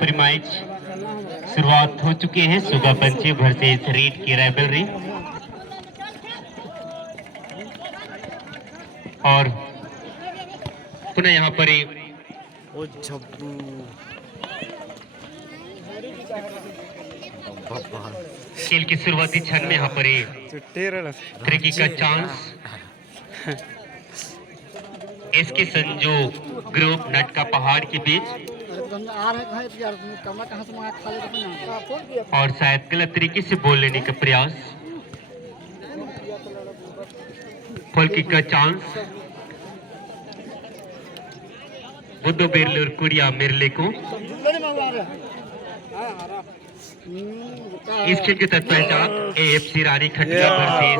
पर मैच शुरुआत हो चुके हैं। सुगा पंचे वर्सेस रीड की राइवलरी और पुनः यहाँ पर खेल की शुरुआती क्षण में यहाँ पर ट्रिकी का चांस इसके संजो ग्रुप नट का पहाड़ के बीच और शायद गलत तरीके से बॉल लेने का प्रयास। फॉल किक का चांस बुद्धो बेरलूर कुड़िया मिरले को। इस खेल के तत्पश्चात एएफसी रानी खटिया वर्सेस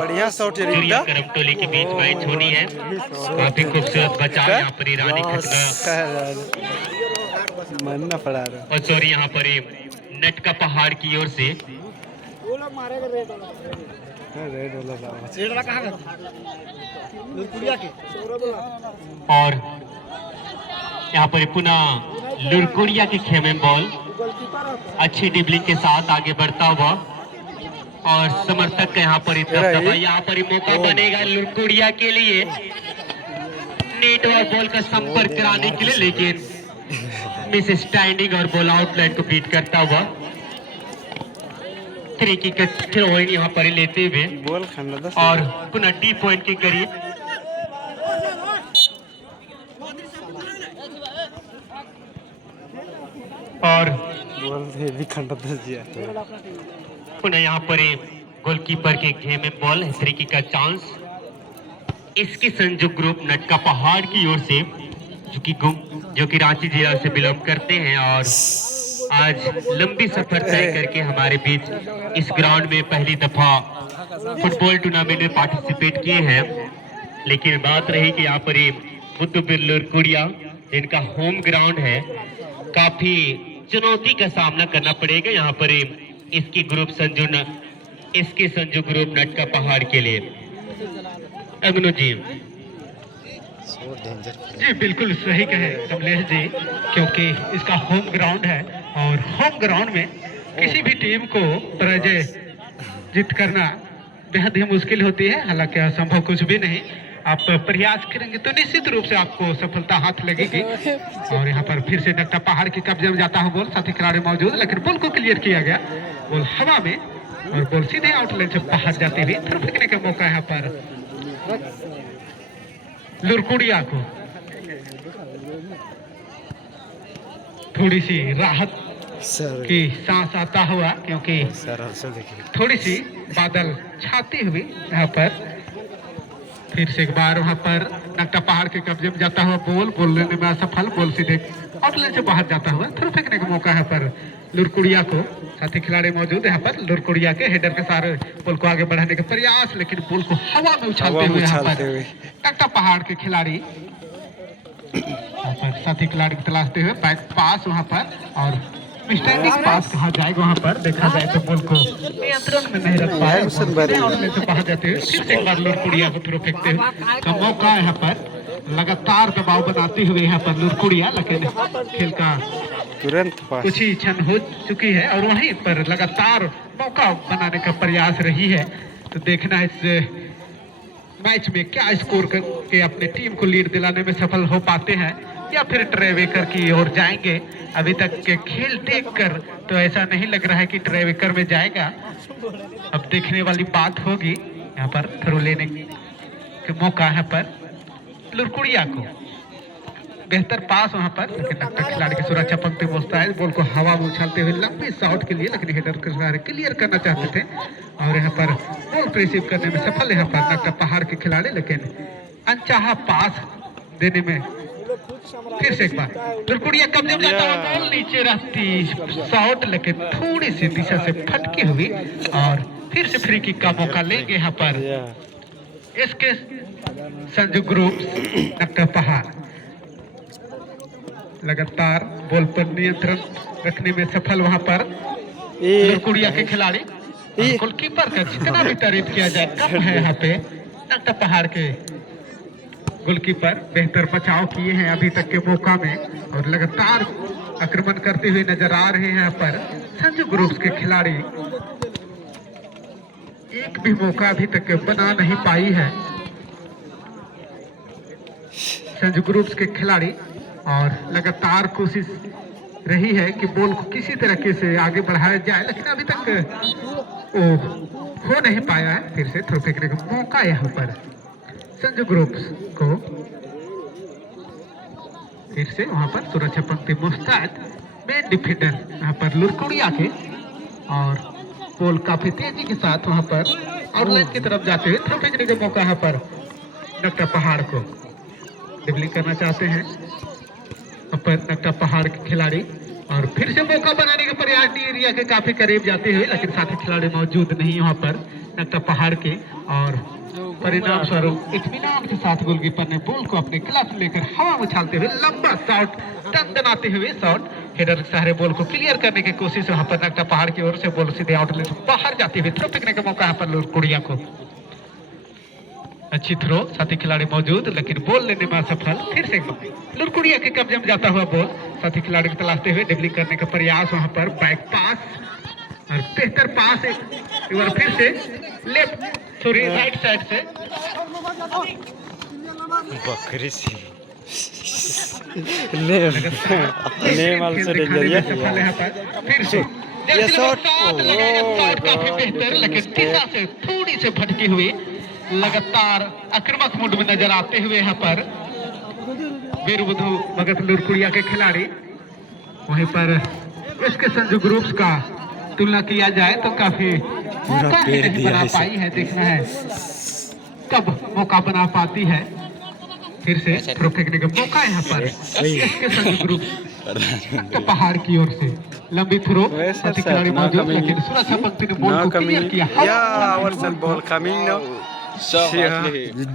करमटोली के बीच मैच होनी है। काफी खूबसूरत बचाव यहाँ पर रानी खटिया और सॉरी यहाँ पर नेट का पहाड़ की ओर से और यहाँ पर पुनः लुरकुड़िया के खेमे बॉल अच्छी डिबलिंग के साथ आगे बढ़ता हुआ और समर्थक का यहाँ पर यहाँ पर मौका बनेगा लुरकुड़िया के लिए नेट और बॉल का संपर्क कराने के लिए, लेकिन मिस स्टैंडिंग और बॉल आउटलाइन को बीट करता हुआ तरीके का थ्रो यहाँ पर लेते हुए और पुनः डी पॉइंट के करीब और पुनः यहाँ पर गोलकीपर के घेम में बॉल तरीके का चांस इसके संजो ग्रुप नट का पहाड़ की ओर से जो कि रांची जिला से बिलोंग करते हैं और आज लंबी सफर तय करके हमारे बीच इस ग्राउंड में पहली दफा फुटबॉल टूर्नामेंट में पार्टिसिपेट किए हैं। लेकिन बात रही कि यहाँ पर बुद्धो बेरलूर कुड़िया जिनका होम ग्राउंड है, काफी चुनौती का सामना करना पड़ेगा यहाँ पर इसके संजू ग्रुप नट का पहाड़ के लिए। अग्नु जी जी बिल्कुल सही कहे कमलेश जी, क्योंकि इसका होम ग्राउंड है और होम ग्राउंड में किसी भी टीम को पराजय जीत करना बेहद ही मुश्किल होती है। हालांकि असंभव कुछ भी नहीं, आप प्रयास करेंगे तो निश्चित रूप से आपको सफलता हाथ लगेगी। और यहाँ पर फिर से नट्टा पहाड़ के कब्जे में जाता है बॉल, साथी खिलाड़ी मौजूद, लेकिन बॉल को क्लियर किया गया, बॉल हवा में और बॉल सीधे आउटलाइन से बाहर जाती हुई थ्रो फेंकने का मौका यहाँ पर लुरकुड़िया को। थोड़ी सी राहत की सांस आता हुआ, क्योंकि थोड़ी सी बादल छाती हुई यहाँ पर फिर से एक बार वहां पर नट्टा पहाड़ के कब्जे में जाता हुआ बॉल लेने में असफल, बॉल सीधे आउटलाइन से बाहर जाता हुआ थ्रो फेंकने का मौका है पर लुरकुड़िया को। साथी खिलाड़ी मौजूद यहाँ पर लुरकुड़िया के हेडर के सारे बॉल को आगे बढ़ाने का प्रयास, लेकिन बॉल को हवा में उछालते हुए यहाँ पर नट्टा पहाड़ के खिलाड़ी साथी खिलाड़ी को तलाशते हुए बैक पास वहां पर और स्टैंडिंग पास कहा जाएगा। वहां पर देखा जाए तो बॉल को नियंत्रण में नहीं रख पाए, आउटलाइन से बाहर जाते हुए फिर से एक बार लुरकुड़िया को थ्रो फेंकते हुए का मौका यहाँ पर लगातार दबाव बनाती हुई यहाँ पर लुरकुड़िया, लेकिन खेल का तुरंत कुछ ही क्षण हो चुकी है और वहीं पर लगातार मौका बनाने का प्रयास रही है। तो देखना इस मैच में क्या स्कोर करके अपने टीम को लीड दिलाने में सफल हो पाते हैं या फिर ट्रेवेकर की ओर जाएंगे। अभी तक के खेल देखकर तो ऐसा नहीं लग रहा है कि ट्रेवेकर में जाएगा, अब देखने वाली बात होगी। यहाँ पर थ्रो लेने के मौका है पर लुरकुड़िया को, बेहतर पास वहां पर, लेकिन नट्टा खिलाड़ी की सुरक्षा पंक्ति पहुंचता है, बॉल को हवा में उछालते हुए लंबी शॉट के लिए, लेकिन हेडर के खिलाड़ी क्लियर करना चाहते थे और यहाँ पर बॉल रिसीव करने में सफल यहाँ पर नट्टा पहाड़ के खिलाड़ी, लेकिन अनचाहा पास देने में फिर से एक बार लुरकुड़िया कब्जे में जाता हुआ बॉल नीचे रहती शॉट, लेकिन थोड़ी सी दिशा से फटकी हुई और फिर से फ्री किक का मौका लेंगे यहाँ पर इसके संजू ग्रुप नट्टा पहाड़। लगातार बॉल पर नियंत्रण रखने में सफल वहां पर लुरकुड़िया के खिलाड़ी, गोलकीपर का जितना भी तारीफ किया जाए कम है। यहाँ पे नट्टा पहाड़ के गोलकीपर बेहतर बचाव किए हैं अभी तक के मौका में और लगातार आक्रमण करते हुए नजर आ रहे हैं यहाँ पर संजू ग्रुप्स के खिलाड़ी। एक भी मौका अभी तक बना नहीं पाई है संजू ग्रुप्स के खिलाड़ी, और लगातार कोशिश रही है कि बॉल को किसी तरीके से आगे बढ़ाया जाए, लेकिन अभी तक वो हो नहीं पाया है। फिर से थ्रो फेंकने का मौका यहाँ पर संजू ग्रुप्स को। फिर से वहां पर सुरक्षा पंक्ति मुस्ताद मेन डिफेंडर यहाँ पर लुरकुड़िया के, और बॉल काफी तेजी के साथ वहां पर आउटलाइन की तरफ जाते हुए थ्रो फेंकने का मौका यहाँ पर नकटा पहाड़ को ड्रिबलिंग करना चाहते हैं पर नकटा पहाड़ के खिलाड़ी, और फिर से मौका बनाने के प्रयास डी एरिया के काफी करीब जाते हुए, लेकिन साथी खिलाड़ी मौजूद नहीं वहां पर नकटा पहाड़ के, और परिणाम स्वरूप इत्मीनान के साथ गोलकीपर ने बॉल को अपने क्लास में लेकर हवा में उछालते हुए लंबा शॉट दनाते हुए शॉट हेडर के सहारे बॉल को क्लियर करने की कोशिश वहां पर नकटा पहाड़ की ओर से, बॉल सीधे आउटलेट से बाहर जाती हुई थ्रो फेंकने का मौका यहाँ पर लुरकुड़िया को। अच्छी थ्रो, साथी खिलाड़ी मौजूद लेकिन बॉल लेने में असफल। फिर से लुरकुड़िया के कब्जे में जाता हुआ बॉल साथी खिलाड़ी को तलाशते हुए ड्रिबलिंग करने का प्रयास वहां पर बैक पास, और बेहतर पास एक बार फिर से लेफ्ट सॉरी राइट साइड से बकरी सी नेम आल्सो डेंजर फिर से ये शॉट काफी बेहतर, लेकिन दिशा से थोड़ी से भटकी हुई, लगातार आक्रामक मूड में नजर आते हुए यहाँ पर वीरबुधु भगत लुरकुड़िया के खिलाड़ी। वहीं पर इसके संजू ग्रुप्स का तुलना किया जाए तो काफी मौका नहीं बना पाई है, देखना है कब मौका बना पाती है। फिर से थ्रो फेंकने का मौका यहाँ पर इसके संजू ग्रुप्स तो पहाड़ की ओर से लंबी थ्रो, साथी खिलाड़ी मौजूद लेकिन सुरक्षा पंक्ति ने बॉल को क्लियर किया।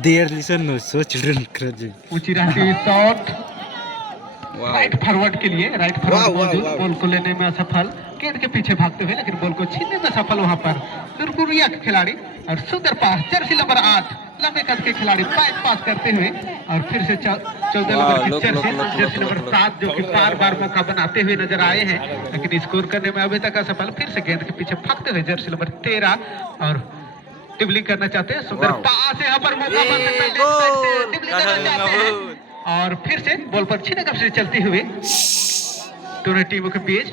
Dear listener, so children crazy. ऊंची रहती हुई शॉट राइट फॉरवर्ड के लिए, राइट फॉरवर्ड मौजूद, बॉल को लेने में असफल, गेंद के पीछे भागते हुए लेकिन बॉल को छीनने में सफल वहां पर लुरकुड़िया के खिलाड़ी, और सुंदर पास जर्सी नंबर 8 लंबे कद के खिलाड़ी बैक पास करते हुए, और फिर से 14 नंबर की जर्सी नंबर 7 जो कि बार मौका बनाते हुए नजर आए हैं लेकिन स्कोर करने में अभी तक असफल। फिर से गेंद के पीछे भागते हुए जर्सी नंबर 13 और ड्रिबलिंग करना चाहते हैं, सुंदर पास यहाँ पर मौका और फिर से बॉल पर छीने कब्जे चलती हुई दोनों टीमों के बीच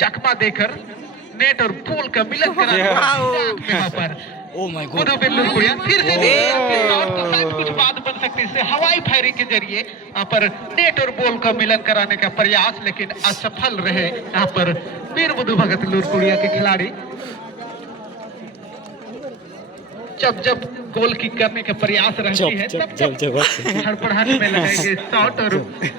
चकमा देकर नेट और बॉल का मिलन यहाँ पर फिर से कुछ बात बन सकती है, हवाई फायरिंग के जरिए यहाँ पर नेट और बॉल का मिलन कराने का प्रयास लेकिन असफल रहे यहाँ पर वीरबुधु भगत लुरकुड़िया के खिलाड़ी। जब गोल किक करने का प्रयास रहती है तब हड़बड़ाहट में लगाएंगे शॉट, और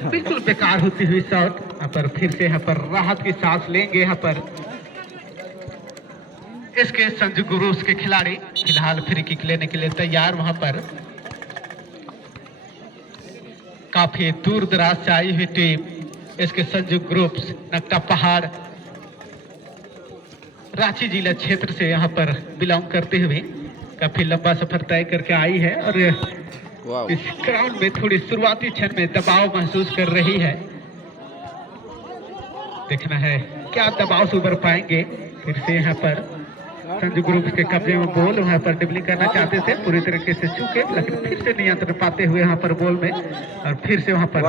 बिल्कुल बेकार होती हुई शॉट। यहाँ पर फिर से यहाँ पर राहत की सांस लेंगे यहाँ पर इसके संजू ग्रुप्स के खिलाड़ी। फिलहाल फ्री किक लेने के लिए तैयार वहां पर काफी दूर दराज से आई हुई टीम इसके संजू ग्रुप्स नकटा पहाड़ रांची जिला क्षेत्र से यहाँ पर बिलोंग करते हुए काफी लंबा सफर तय करके आई है, और इस ग्राउंड में थोड़ी शुरुआती क्षण में दबाव महसूस कर रही है। देखना है क्या दबाव से उबर पाएंगे। फिर से यहाँ पर संजू ग्रुप्स के कब्जे में बॉल, वहां पर ड्रिबलिंग करना चाहते थे, पूरी तरीके से चूके लेकिन फिर से नियंत्रण पाते हुए यहाँ पर बॉल में, और फिर से वहां पर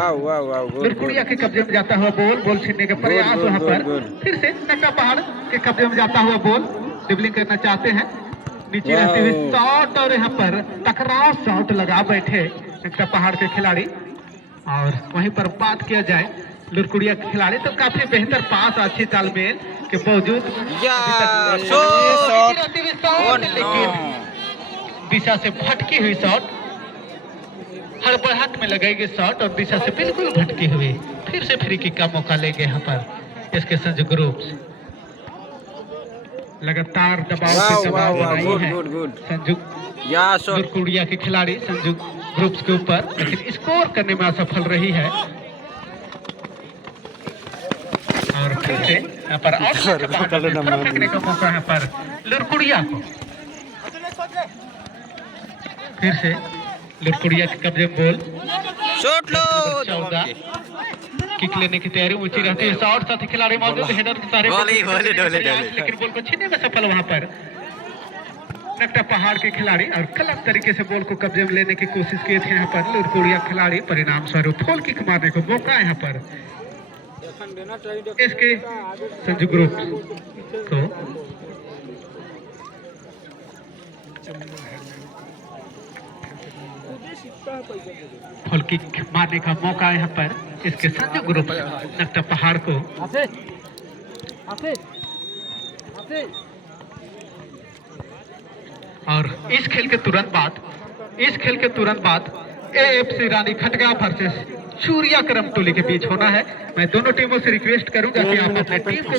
लुरकुड़िया के कब्जे में जाता हुआ बॉल छीनने का प्रयास वहां पर फिर से नकटा पहाड़ के कब्जे में जाता हुआ बॉल ड्रिबलिंग करना चाहते हैं, नीचे रहते हुए शॉट, और यहाँ पर टकराव शॉट लगा बैठे नकटा पहाड़ के खिलाड़ी। और वहीं पर बात किया जाए लुरकुड़िया के खिलाड़ी तो काफी बेहतर पास, अच्छी तालमेल के बावजूद लेकिन दिशा से भटकी हुई शॉट, हड़बड़ाहट में लगाएगी शॉट और दिशा से बिल्कुल भटकी हुई। फिर से फ्री किक का मौका लेंगे यहाँ पर इसके संजू ग्रुप्स। लगातार दबाव से दबाव बनाई है संजू लुरकुड़िया के खिलाड़ी संजू ग्रुप्स के ऊपर, लेकिन स्कोर करने में असफल रही है। और फिर से यहाँ पर फेंकने का मौका यहाँ पर लुरकुड़िया को। फिर से लुरकुड़िया के कब्जे बॉल 14 किक लेने की तैयारी ऊंची रहती है। शॉट साथी खिलाड़ी मौजूद है, हेडर के सारे लेकिन बॉल को छीनने में सफल वहां पर नकटा पहाड़ के खिलाड़ी और गलत तरीके से बॉल को कब्जे में लेने की कोशिश किए थे यहाँ पर लुरकुड़िया खिलाड़ी। परिणाम स्वरूप फॉल किक मारने को मौका यहाँ पर इसके संजू ग्रुप को फॉल किक मारने का मौका यहाँ पर इसके संजू ग्रुप नकटा पहाड़ को। और इस खेल के तुरंत बाद AFC रानी खटगांव वर्सेस सूर्या करम टोली के बीच होना है। मैं दोनों टीमों से रिक्वेस्ट करूंगा कि आप अपने टीम को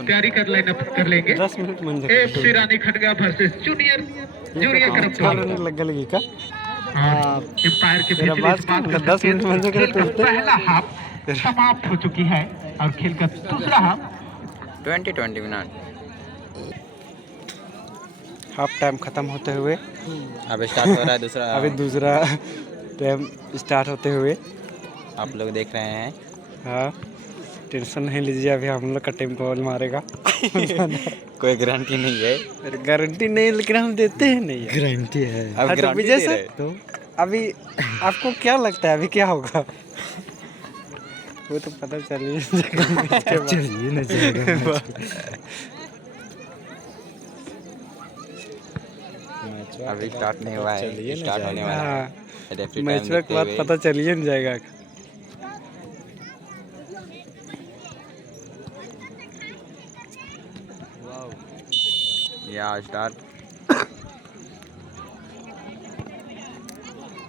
तैयारी कर लाइनअप कर लेंगे। 10 मिनट मंजूर AFC रानी खटगांव वर्सेस सूर्या करम टोली लगी का एम्पायर के तेरा बीच बात इस बात का का 10 मिनट मंजूर खेल का करते पहला हाफ समाप्त हो चुकी है और खेल का दूसरा हाफ 20 मिनट हाफ टाइम खत्म होते हुए अब स्टार्ट हो रहा है दूसरा। अभी दूसरा टाइम स्टार्ट होते हुए आप लोग देख रहे हैं। हाँ टेंशन नहीं लीजिए, अभी हम लोग का टीम बॉल मारेगा। कोई गारंटी नहीं है। गारंटी नहीं, लेकिन हम देते हैं नहीं। गारंटी है। अब हाँ, तो गारंटी विजय दे सर रहे। तो अभी आपको क्या लगता है अभी क्या होगा? वो तो पता चलिए चलिए ना जाएगा। अभी स्टार्ट नहीं हुआ है, स्टार्ट होने वाला है। रेफरी टाइम मैच के देखते बाद हुए। पता चलिए ना जाएगा। या स्टार्ट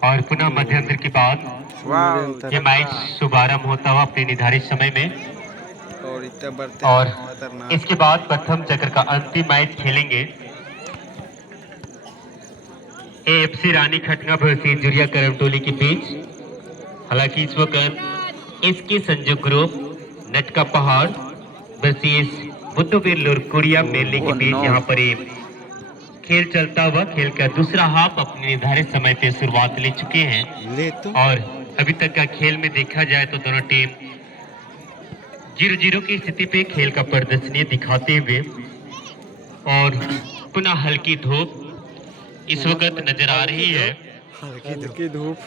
और पुनः मध्यांतर के बाद वाह ये मैच शुभारंभ होता हुआ अपने निर्धारित समय में। और इतना बढ़ते और इसके बाद प्रथम चक्र का अंतिम मैच खेलेंगे AFC रानी खटगांव वर्सेस सूर्या करम टोली के बीच। हालांकि इस वक्त इसके संजू ग्रुप नटका पहाड़ वर्सेस बुद्धवीर लुरकुड़िया मेले के बीच यहाँ पर ये खेल चलता हुआ खेल का दूसरा हाफ अपने निर्धारित समय पे शुरुआत ले चुके हैं। ले तो और अभी तक का खेल में देखा जाए तो दोनों टीम 0-0 की स्थिति पे खेल का प्रदर्शन दिखाते हुए और पुनः हल्की धूप इस वक्त नजर आ रही है। हल्की धूप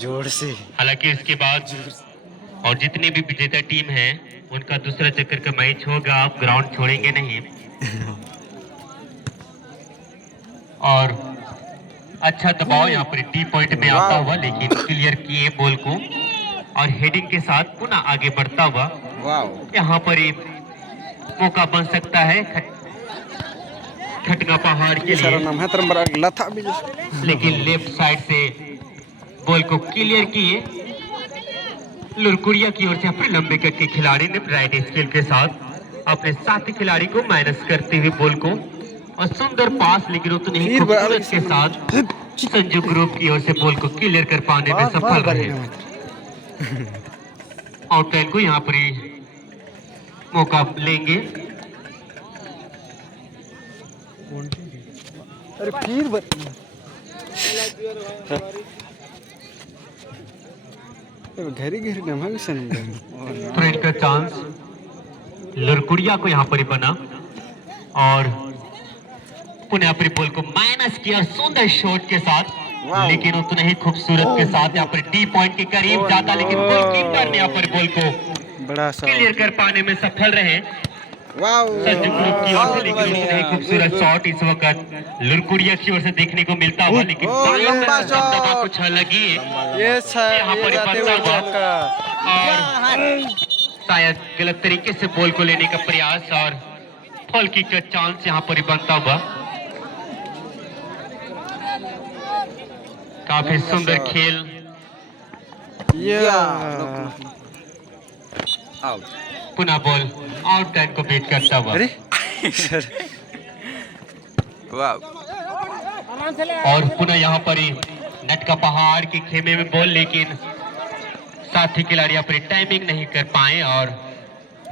जोर से। हालांकि इसके बाद और जितने भी विजेता टीम है उनका दूसरा चक्कर का मैच होगा। आप ग्राउंड छोड़ेंगे नहीं। और अच्छा दबाव यहाँ पर डी पॉइंट में आता हुआ, लेकिन क्लियर किए बॉल को और हेडिंग के साथ पुनः आगे बढ़ता हुआ वाह यहाँ पर एक मौका बन सकता है खटगा पहाड़ के सारा लिए। नाम है तरम बड़ा लथा भी। लेकिन लेफ्ट साइड से बॉल को क्लियर किए लुरकुड़िया की ओर से अपने लंबे कट के खिलाड़ी ने राइट स्किल के साथ अपने साथी खिलाड़ी को माइनस करते हुए बॉल को और सुंदर पास, लेकिन उतने ही खूबसूरत के साथ संजू ग्रुप की ओर से बॉल को क्लियर कर पाने में सफल रहे। आउटलाइन को यहाँ पर ही मौका लेंगे। अरे फिर घरी घरी नमक सन थ्रेड का चांस लुरकुड़िया को यहाँ पर ही बना और पुनः अपनी बॉल को माइनस किया सुंदर शॉट के साथ, लेकिन उतना ही खूबसूरत के साथ यहाँ पर डी पॉइंट के करीब जाता, लेकिन गोलकीपर ने यहाँ पर बॉल को बड़ा सा क्लियर कर पाने में सफल रहे संजू ग्रुप की ओर से। लेकिन उतना ही खूबसूरत शॉट इस वक्त लुरकुड़िया की ओर से देखने को मिलता हुआ, लेकिन दबा कुछ अलग ही है ये यहाँ पर ही बनता हुआ और शायद गलत तरीके से बॉल को लेने का प्रयास और फॉल किक का चांस यहाँ पर ही बनता हुआ। काफी सुंदर खेल। पुनः बॉल आउट लाइन को बीट करता हुआ अरे सर वाह और पुनः यहाँ पर ही नटका पहाड़ के खेमे में बॉल, लेकिन साथी खिलाड़ी यहाँ पर टाइमिंग नहीं कर पाए और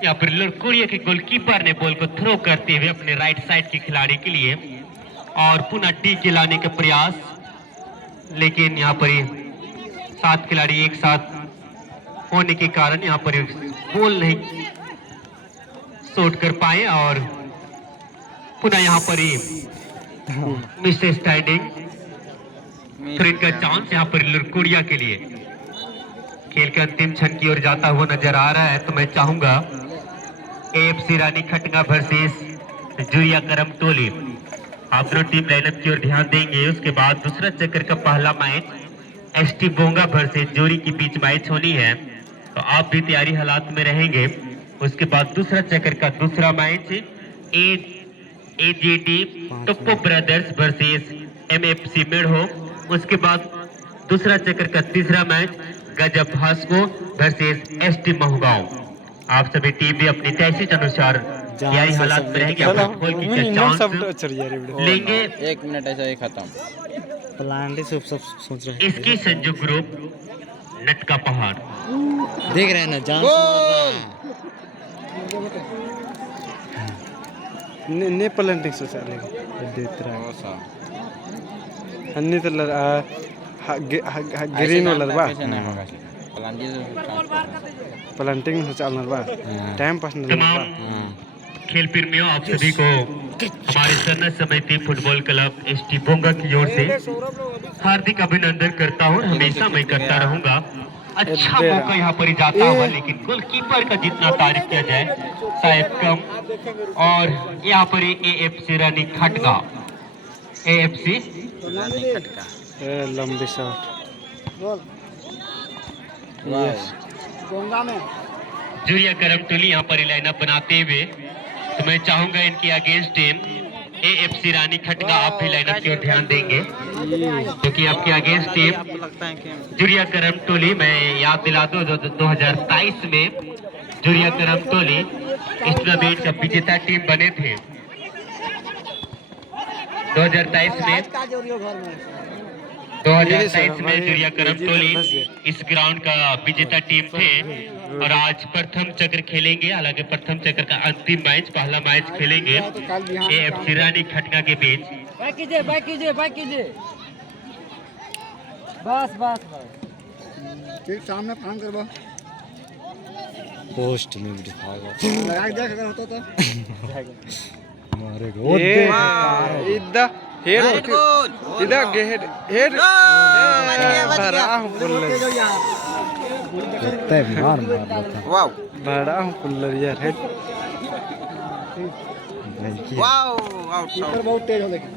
यहाँ पर लुरकुड़िया के गोलकीपर ने बॉल को थ्रो करते हुए अपने राइट साइड के खिलाड़ी के लिए और पुनः टी के लाने का प्रयास, लेकिन यहाँ पर ही 7 खिलाड़ी एक साथ होने के कारण यहाँ पर बॉल नहीं शॉट कर पाए और पुनः यहाँ पर ही मिस्टर स्टैंडिंग थ्रेड का चांस यहाँ पर लुरकुड़िया के लिए। खेल के अंतिम क्षण की ओर जाता हुआ नजर आ रहा है, तो मैं चाहूंगा AFC रानी खटगा वर्सेस जुरिया करम टोली, आप दोनों टीम लाइनअप की ओर ध्यान देंगे। उसके बाद दूसरा चक्कर का पहला मैच ST बोंगा वर्सेस जोरी के बीच मैच होनी है, तो आप भी तैयारी हालात में रहेंगे। उसके बाद दूसरा चक्कर का दूसरा मैच AJT टप्पो ब्रदर्स वर्सेस MFC मेढ़ो। उसके बाद दूसरा चक्कर का तीसरा मैच गजब भास्को वर्सेस ST महगांव। आप सभी टीम भी अपनी तैसी अनुसार तैयारी हालात में रहेंगे, अपना गोल की चांस लेंगे। 1 मिनट ऐसा ही खत्म। प्लान सब सोच रहे इसकी संजू ग्रुप नट का पहाड़ देख रहे हैं ना जान ने प्लांटिंग सोच रहे देख रहा बहुत सा अन्नी तो ग्रीन वाला बा कैसे नहीं होगा प्लांटी प्लांटिंग सोच अलना बा टाइम पास ना तमाम खेल प्रेमियों, आप सभी को हमारे सरना समिति फुटबॉल क्लब ST बोंगा की ओर से हार्दिक अभिनंदन करता हूँ। हमेशा मैं करता रहूंगा। अच्छा मौका यहाँ पर ही जाता हुआ, लेकिन गोलकीपर का जितना तारीफ किया जाए शायद कम। और यहाँ पर AFC रानी खटगा AFC लंबी शॉट जुरिया करम टोली यहाँ पर लाइनअप बनाते हुए, तो मैं चाहूंगा इनकी अगेंस्ट टीम AFC रानी खटगा आप भी लाइनअप की ओर ध्यान देंगे, क्योंकि आपकी अगेंस्ट टीम जुरिया करम टोली, मैं याद दिला दूं 2023 में जुरिया करम टोली इस टूर्नामेंट का विजेता टीम बने थे। 2023 में जुरिया करम टोली इस ग्राउंड का विजेता टीम थे और आज प्रथम चक्र खेलेंगे। हालांकि प्रथम चक्र का अंतिम मैच, पहला मैच खेलेंगे AFC रानी खटगा के बीच। बस ठीक सामने फान करबो पोस्ट में भी दिखाएगा लगा देख अगर होता तो मारेगा इधर हेड इधर हेड बड़ा हूं पुल्लर कितने मार वाओ बड़ा हूं पुल्लर यार हेड वाओ आउट बहुत तेज हो लेकिन